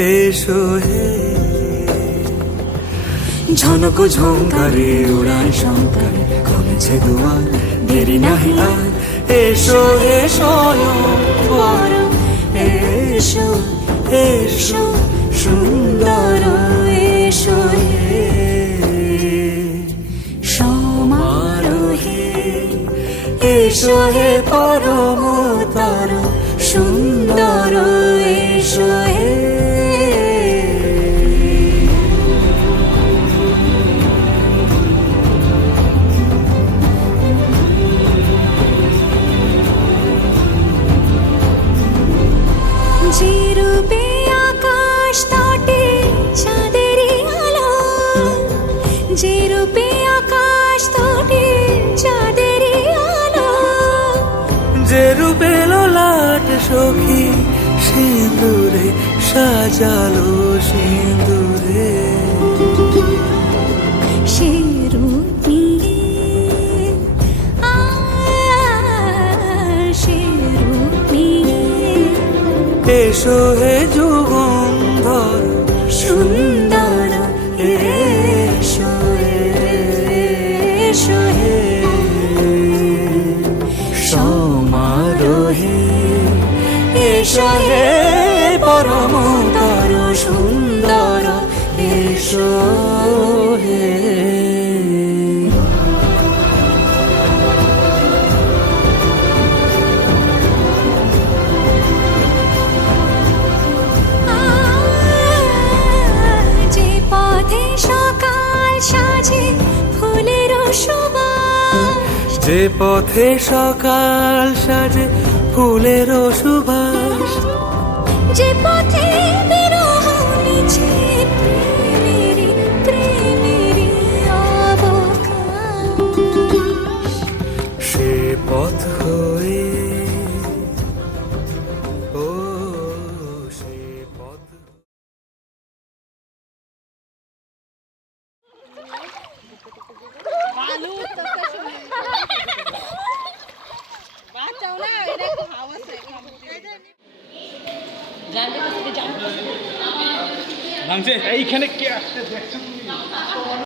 এসো হে ঝনক ঝঙ্কারে উড়ায় শঙ্কারে খুলেছে দুয়ার দেরি নাহি আর এসো হে স্বয়ংবর এসো এসো সুন্দর এসো হে সমারোহে এসো হে পরমতর সুন্দর এসো হে যে রূপে আকাশ তটে চাঁদেরই আলো যে রূপে আকাশ তটে চাঁদেরই আলো যে রূপে ললাট সখী সিঁদুরে সাজালো সিঁদুরে সে রূপ নিয়ে সে রূপ নিয়ে এসো হে যুগন্ধর সুন্দর এসো এসো হে সমারোহে এসো হে পরমতর সুন্দর এসো হে যে পথে সকাল সাজে ফুলের সুবাস যে পথে বিরহ নিছে প্রেমেরি প্রেমেরি অবকাশ সে পথ হয়ে ও সে পথ এইখানে কে আসছে দেখছো তুমি?